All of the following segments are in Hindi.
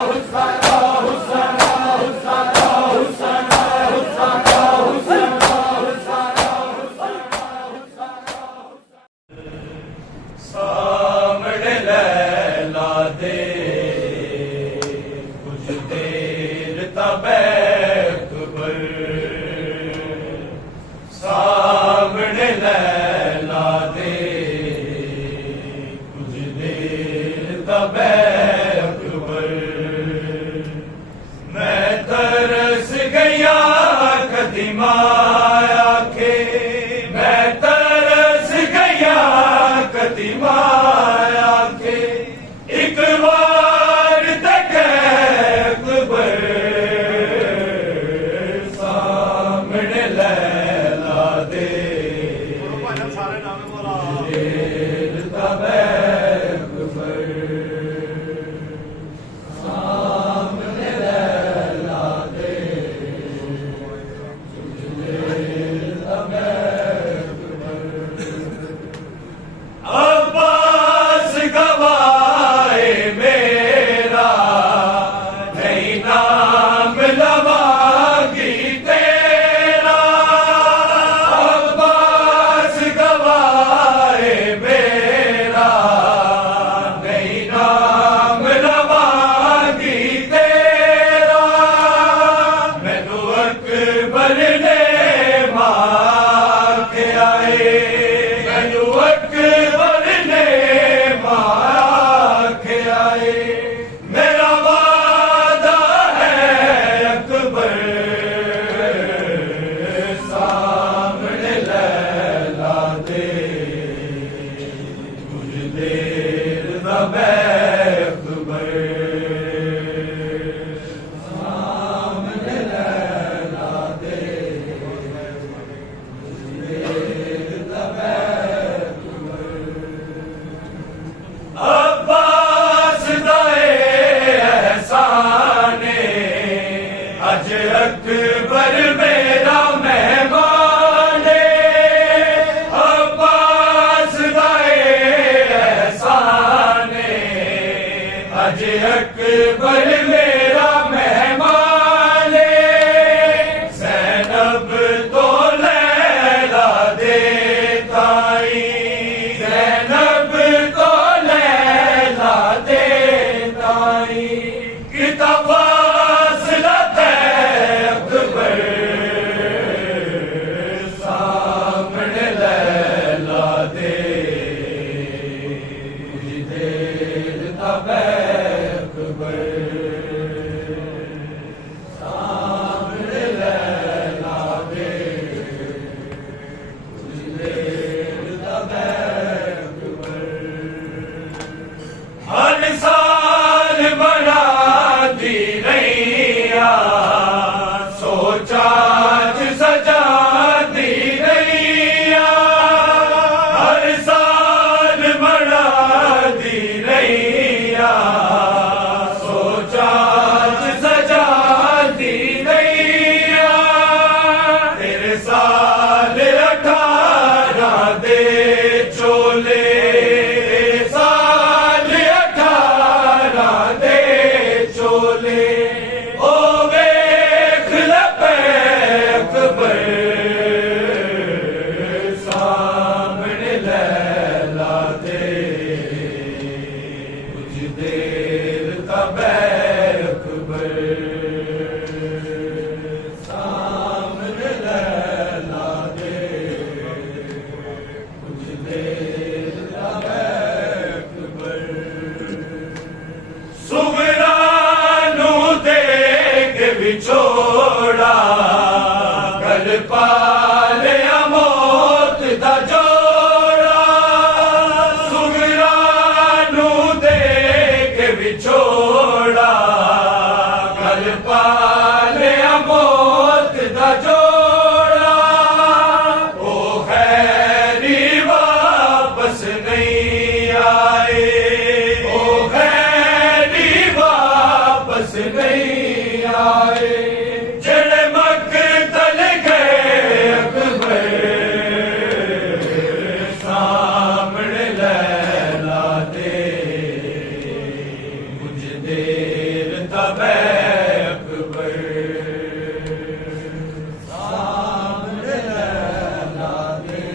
सामने लैला दे कुछ देर तबैकबर, सामने लैला दे कुछ देर तबैकबर। मैं तरस गया कदीमा आखे, मैं तरस गया कदीमा आखे, एक बार तक अकबर सामने लैला दे देर तबैकबर, सामने लैला दे देर तबैकबर। अब्बास गवाए मेरा नहीं नाम लवागी तेरा, अब्बास गवाए मेरा नहीं नाम लवागी तेरा। मैनू अकबर ने मार के आए, मैनू अकबर ने मार के आए। मेरा वादा है अकबर सामने लैला दे कुछ देर तबैकबर, सामने लैला दे कुछ देर तबैकबर। अब्बास दाए एहसाने अज अकबर मेरा मेहमान, अब्बास दाए एहसाने अज अकबर मेरा मेहमान। ज़ैनब तो लैला दे ताई, ज़ैनब तो लैला दे ताई, किता फासला तय अकबर सामने लैला दे कुछ देर तबैकबर, सामने लैला दे कुछ देर तबैकबर। हर साल बना दी रैया सोचा सजा दी रैया, हर साल बना दी रैया सोचा सजा दी रैया। तेरे साल 18 दे चोले, तेरे साल 18 दे चोले, ओ वेख लपे अकबर सामने लैला दे कुछ देर तबैकबर, सामने लैला दे कुछ देर तबैकबर। सुगरा नू देख विछोड़ा गल पालिया मौत दा जोड़ा, सुगरा नू देख विछोड़ा गल पालिया मौत दा जोड़ा। ओ खैरी वापस नहीं आए, ओ खैरी वापस नहीं आए। जड़े मकतल गए अकबर सामने लैला दे कुछ देर तब अकबर सामने लैला दे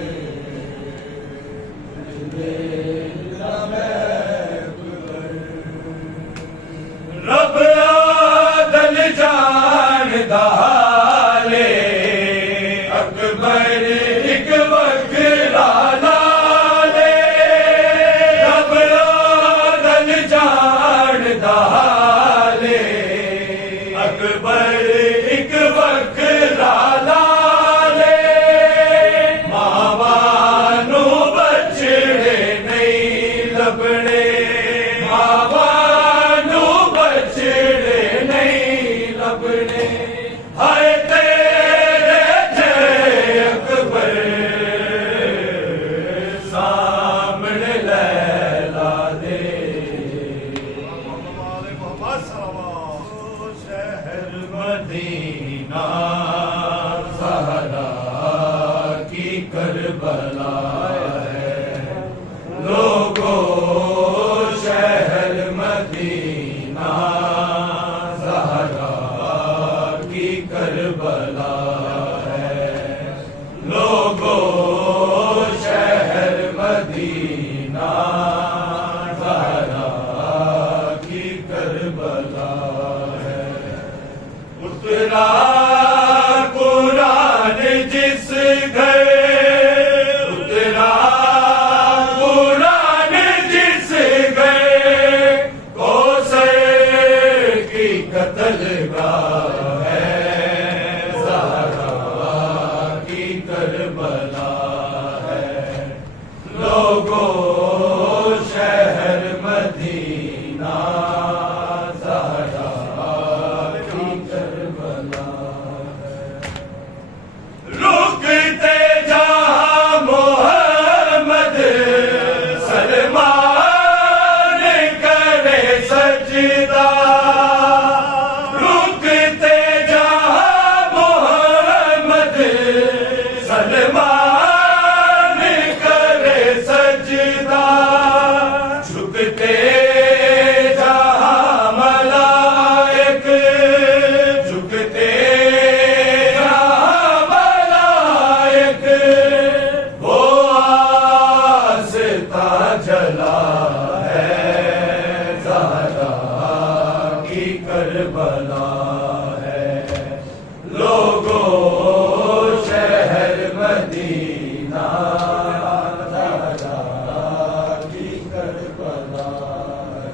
तब अकबर रब आदल जानदा हाले अकबर एक वक्रा लाले रब आदल जानदा हाले अकबर एक वक्रा लाले मावा नू बछड़े नहीं लभणे मावा नू बछड़े नहीं लभणे हाय तेरे जय अकबर सामने लैला दे शहर मदीना ज़हरा की करबला है लोगों शहर मदीना ज़हरा की करबला है लोगों शहर मदीना ज़हरा की करबला है उतरा कुरान जिस घर उतरा कुरान जिस घर कौसर की कत्लगाह है ज़हरा की करबला है लोगों शहर मदीना ज़हरा की करबला है रुकते जहाँ मोहम्मद सलमान करे सजदा रुकते जहाँ मोहम्मद सलमान करे सजदा झुकते जहाँ मलाइक झुकते जहाँ मलाइक वो आस्था जला है ज़हरा की करबला है लोगों शहर मदीना ज़हरा की करबला है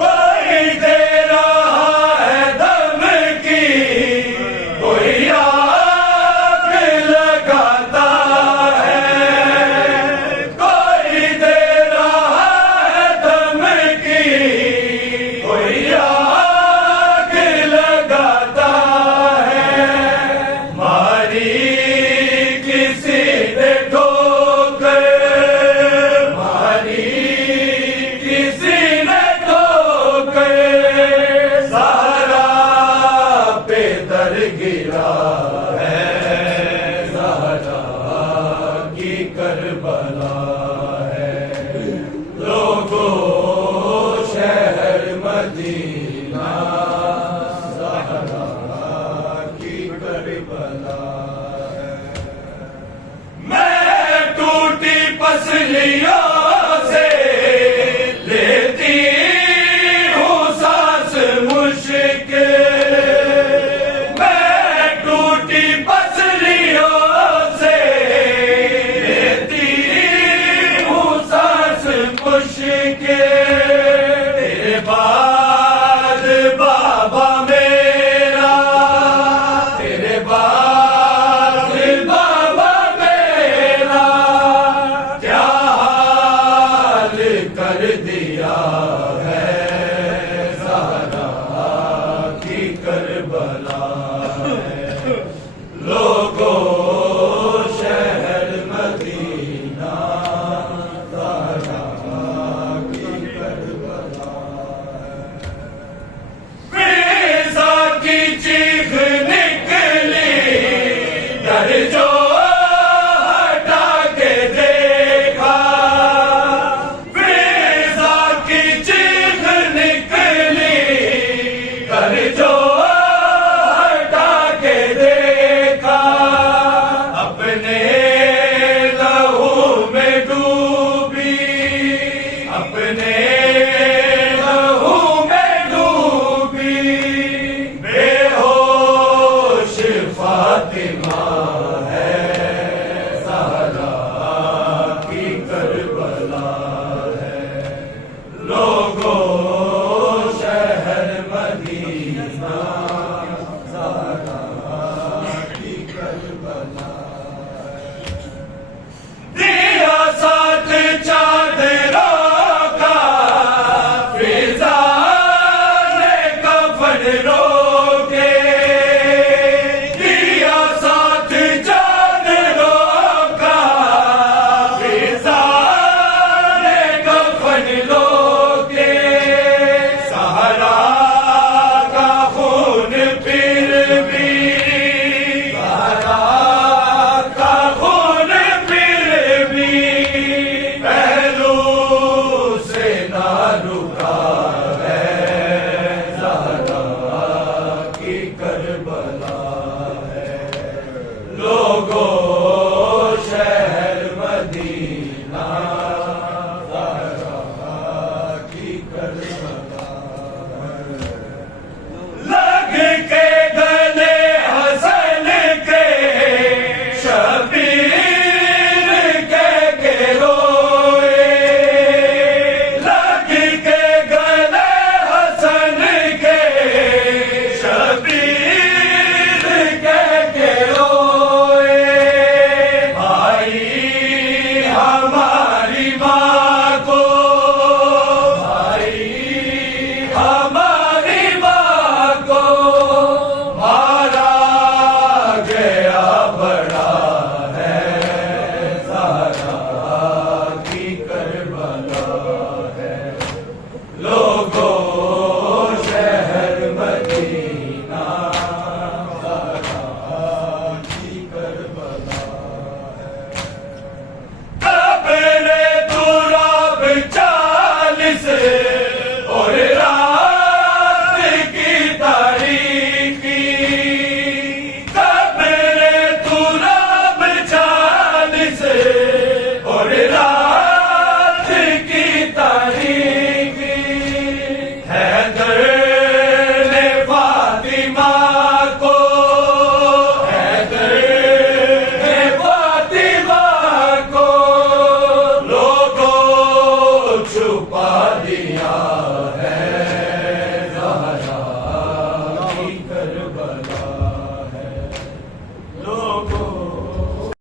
कोई दे रहा है धमकी कोई आग लगाता है कोई दे रहा है धमकी कोई आग लगाता है मारी किसी ने ठोकर मारी किसी ने ठोकर सारा पे दर गिरा है ज़हरा की करबला है लोगों शहर मदीना ज़हरा की करबला है मैं टूटी पसलियों